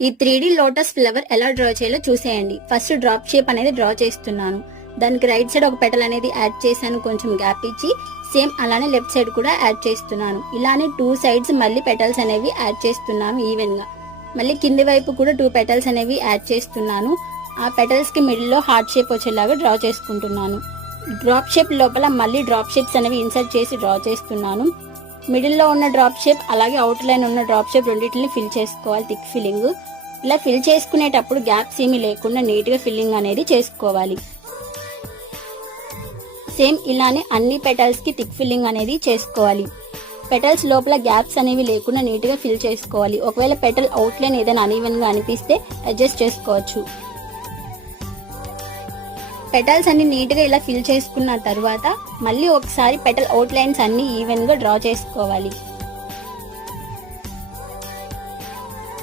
ఈ 3D lotus flower ఎలా draw చేయాలో చూసేయండి. ఫస్ట్ డ్రాప్ షేప్ అనేది డ్రా చేస్తున్నాను. దానికి రైట్ సైడ్ ఒక పెటల్ అనేది యాడ్ చేశాను, కొంచెం గ్యాప్ ఇచ్చి. సేమ్ అలానే లెఫ్ట్ సైడ్ కూడా యాడ్ చేస్తున్నాను. ఇలానే 2 సైడ్స్ మళ్ళీ పెటల్స్ అనేవి యాడ్ చేస్తున్నాను ఈవెన్ గా. మళ్ళీ కింది వైపు కూడా 2 పెటల్స్ అనేవి యాడ్ చేస్తున్నాను. ఆ పెటల్స్ కి మిడిల్ లో హార్ట్ షేప్ వచ్చేలాగా డ్రా చేసుకుంటున్నాను. డ్రాప్ షేప్ లోపల మళ్ళీ డ్రాప్ షేప్స్ అనేవి ఇన్సర్ట్ చేసి డ్రా చేస్తున్నాను. మిడిల్ లో ఉన్న డ్రాప్ షేప్ అలాగే అవుట్ లైన్ ఉన్న డ్రాప్ షేప్ రెండింటిని ఫిల్ చేసుకోవాలి. థిక్ ఫిల్లింగ్ ఇలా ఫిల్ చేసుకునేటప్పుడు గ్యాప్స్ ఏమీ లేకుండా నీట్ గా ఫిల్లింగ్ అనేది చేసుకోవాలి. సేమ్ ఇలానే అన్ని పెటల్స్ కి థిక్ ఫిల్లింగ్ అనేది చేసుకోవాలి. పెటల్స్ లోపల గ్యాప్స్ అనేవి లేకుండా నీట్ గా ఫిల్ చేసుకోవాలి. ఒకవేళ పెటల్ అవుట్ లైన్ ఏదైనా అన్ఈవెన్ గా అనిపిస్తే అడ్జస్ట్ చేసుకోవచ్చు. పెటల్స్ అన్ని నీట్ గా ఇలా ఫిల్ చేసుకున్న తర్వాత మళ్ళీ ఒకసారి పెటల్ అవుట్ లైన్స్ అన్ని ఈవెన్ గా డ్రా చేసుకోవాలి.